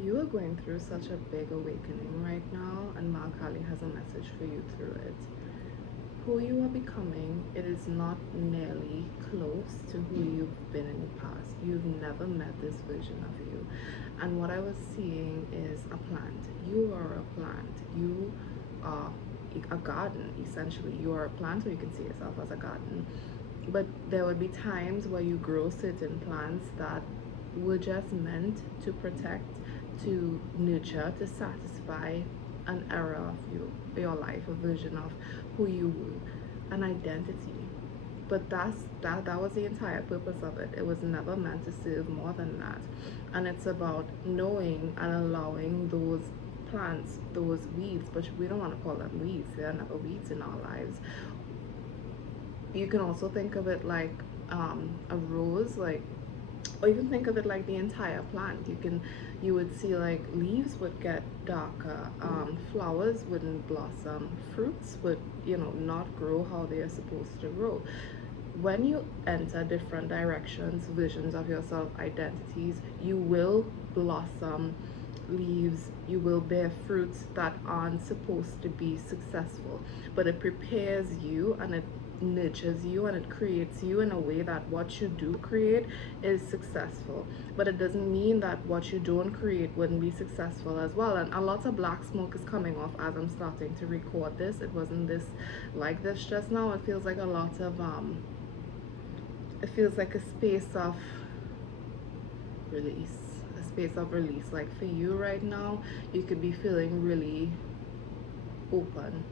You are going through such a big awakening right now, and Maa Kali has a message for you through it. Who you are becoming, it is not nearly close to who you've been in the past. You've never met this version of you. And what I was seeing is a plant. You are a plant. You are a garden, essentially. You are a plant, or you can see yourself as a garden. But there would be times where you grow certain plants that were just meant to protect, to nurture, to satisfy an era of your life, a version of who you were, an identity. But that was the entire purpose of it. It was never meant to serve more than that. And it's about knowing and allowing those plants, those weeds, but we don't want to call them weeds. They are never weeds in our lives. You can also think of it like a rose, like, or even think of it like the entire plant. You would see like leaves would get darker, flowers wouldn't blossom, fruits would, not grow how they are supposed to grow. When you enter different directions, visions of yourself, identities, you will blossom leaves, you will bear fruits that aren't supposed to be successful, but it prepares you and it nurtures you and it creates you in a way that what you do create is successful. But it doesn't mean that what you don't create wouldn't be successful as well. And a lot of black smoke is coming off as I'm starting to record this. It wasn't this like this just now. It feels like a lot of it feels like a space of release, a space of release. Like for you right now, you could be feeling really open.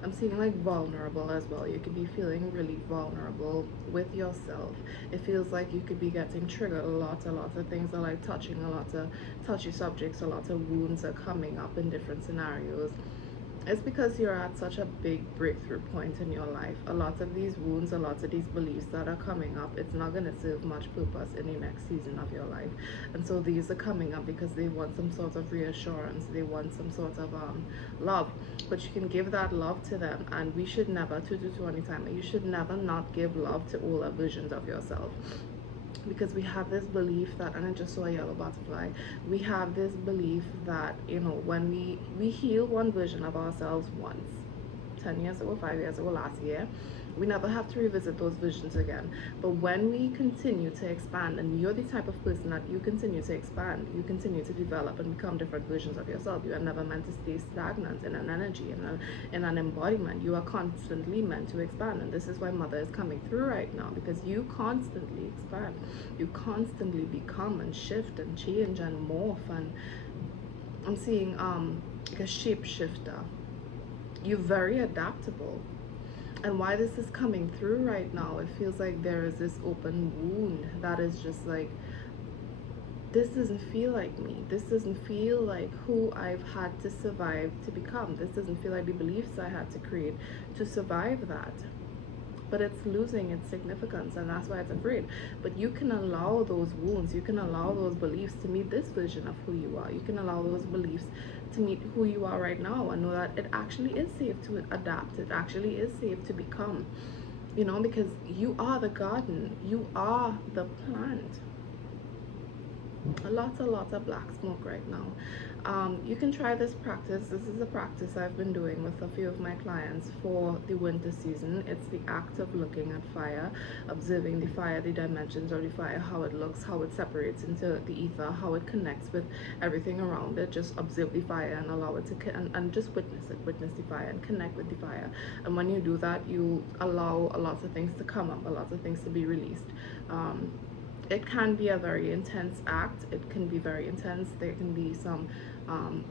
I'm seeing like vulnerable as well. You could be feeling really vulnerable with yourself. It feels like you could be getting triggered a lot of things are like touching, a lot of touchy subjects, a lot of wounds are coming up in different scenarios. It's because you're at such a big breakthrough point in your life. A lot of these wounds, a lot of these beliefs that are coming up, it's not going to serve much purpose in the next season of your life. And so these are coming up because they want some sort of reassurance, they want some sort of love. But you can give that love to them, and we should never, anytime, you should never not give love to all versions of yourself, because we have this belief that, and I just saw a yellow butterfly, we have this belief that, when we heal one version of ourselves once, 10 years ago, 5 years ago, last year, we never have to revisit those visions again. But when we continue to expand, and you're the type of person that you continue to expand, you continue to develop and become different versions of yourself. You are never meant to stay stagnant in an energy, in an embodiment. You are constantly meant to expand. And this is why Mother is coming through right now, because you constantly expand. You constantly become and shift and change and morph. And I'm seeing like a shapeshifter. You're very adaptable. And why this is coming through right now, it feels like there is this open wound that is just like, this doesn't feel like me. This doesn't feel like who I've had to survive to become. This doesn't feel like the beliefs I had to create to survive that. But it's losing its significance, and that's why it's afraid. But you can allow those wounds, you can allow those beliefs to meet this version of who you are. You can allow those beliefs to meet who you are right now, and know that it actually is safe to adapt. It actually is safe to become, because you are the garden, you are the plant. A lot of black smoke right now. You can try this practice. This is a practice I've been doing with a few of my clients for the winter season. It's the act of looking at fire, observing the fire, the dimensions of the fire, how it looks, how it separates into the ether, how it connects with everything around it. Just observe the fire and allow it to and just witness it, witness the fire and connect with the fire. And when you do that, you allow a lot of things to come up, a lot of things to be released. It can be a very intense act. It can be very intense. There can be some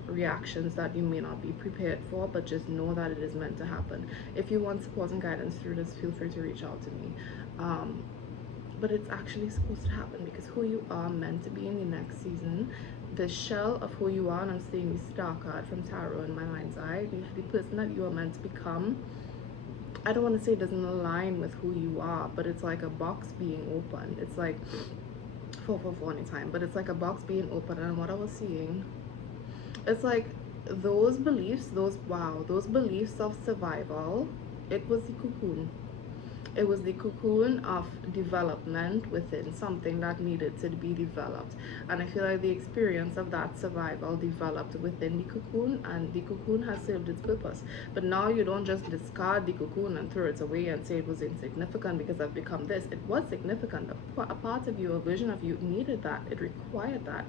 reactions that you may not be prepared for, but just know that it is meant to happen. If you want support and guidance through this, feel free to reach out to me. But it's actually supposed to happen, because who you are meant to be in the next season, the shell of who you are, and I'm seeing the star card from tarot in my mind's eye, the person that you are meant to become, I don't want to say it doesn't align with who you are, but it's like a box being open. It's like 444 anytime, but it's like a box being open. And what I was seeing, it's like those beliefs, those beliefs of survival, it was the cocoon. It was the cocoon of development within something that needed to be developed. And I feel like the experience of that survival developed within the cocoon, and the cocoon has served its purpose. But now you don't just discard the cocoon and throw it away and say it was insignificant because I've become this. It was significant. A part of you, a version of you needed that. It required that.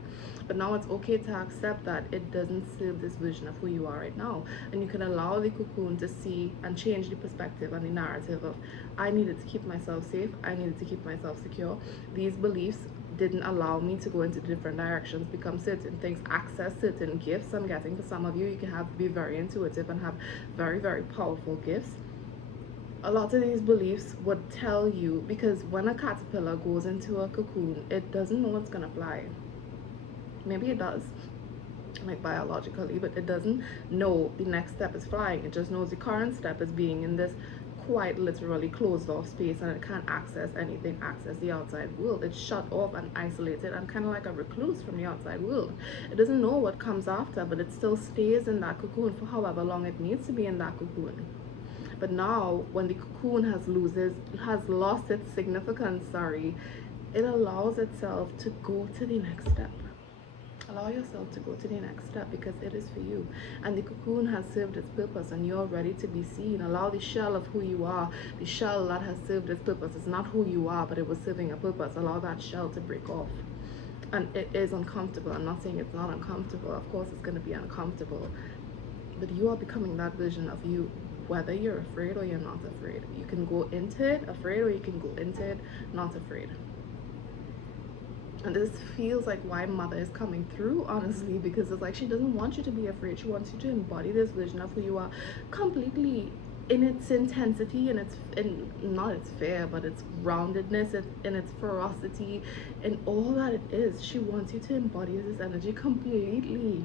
But now it's okay to accept that it doesn't serve this version of who you are right now. And you can allow the cocoon to see and change the perspective and the narrative of, I needed to keep myself safe, I needed to keep myself secure. These beliefs didn't allow me to go into different directions, become certain things, access certain gifts I'm getting. For some of you, you can be very intuitive and have very, very powerful gifts. A lot of these beliefs would tell you, because when a caterpillar goes into a cocoon, it doesn't know it's gonna fly. Maybe it does, like biologically, but it doesn't know the next step is flying. It just knows the current step is being in this quite literally closed off space, and it can't access anything, access the outside world. It's shut off and isolated and kind of like a recluse from the outside world. It doesn't know what comes after, but it still stays in that cocoon for however long it needs to be in that cocoon. But now when the cocoon has lost its significance, it allows itself to go to the next step. Allow yourself to go to the next step because it is for you. And the cocoon has served its purpose and you're ready to be seen. Allow the shell of who you are, the shell that has served its purpose. It's not who you are, but it was serving a purpose. Allow that shell to break off. And it is uncomfortable. I'm not saying it's not uncomfortable. Of course it's going to be uncomfortable. But you are becoming that version of you, whether you're afraid or you're not afraid. You can go into it afraid, or you can go into it not afraid. And this feels like why Mother is coming through, honestly, because it's like she doesn't want you to be afraid. She wants you to embody this vision of who you are completely in its intensity and not its fear, but its roundedness and its ferocity and all that it is. She wants you to embody this energy completely.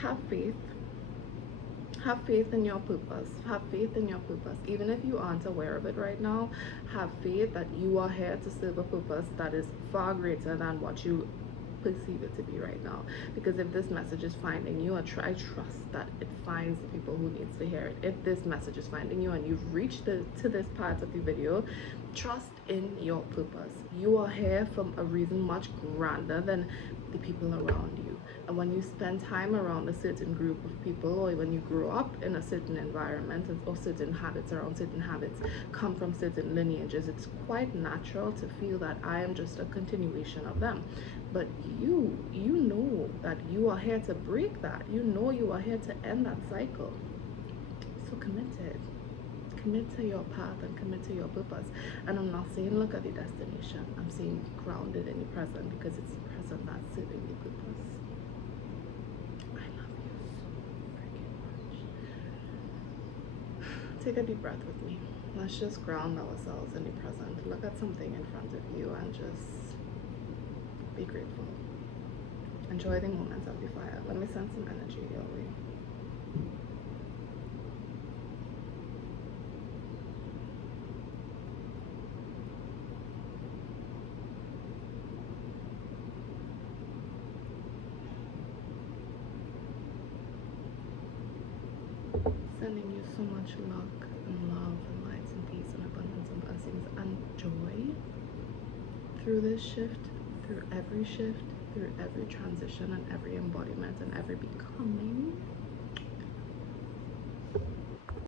Have faith. Have faith in your purpose. Have faith in your purpose. Even if you aren't aware of it right now, have faith that you are here to serve a purpose that is far greater than what you perceive it to be right now. Because if this message is finding you, I trust that it finds the people who needs to hear it. If this message is finding you and you've reached to this part of the video, trust in your purpose. You are here for a reason much grander than the people around you. And when you spend time around a certain group of people, or when you grow up in a certain environment, or certain habits come from certain lineages, it's quite natural to feel that I am just a continuation of them. But you know that you are here to break that. You know you are here to end that cycle. So commit to your path and commit to your purpose. And I'm not saying look at the destination. I'm saying be grounded in the present, because it's the present that's serving the purpose. I love you so freaking much. Take a deep breath with me. Let's just ground ourselves in the present. Look at something in front of you and just be grateful. Enjoy the moment of the fire. Let me send some energy your way. Sending you so much luck and love and light and peace and abundance and blessings and joy through this shift, through every transition and every embodiment and every becoming.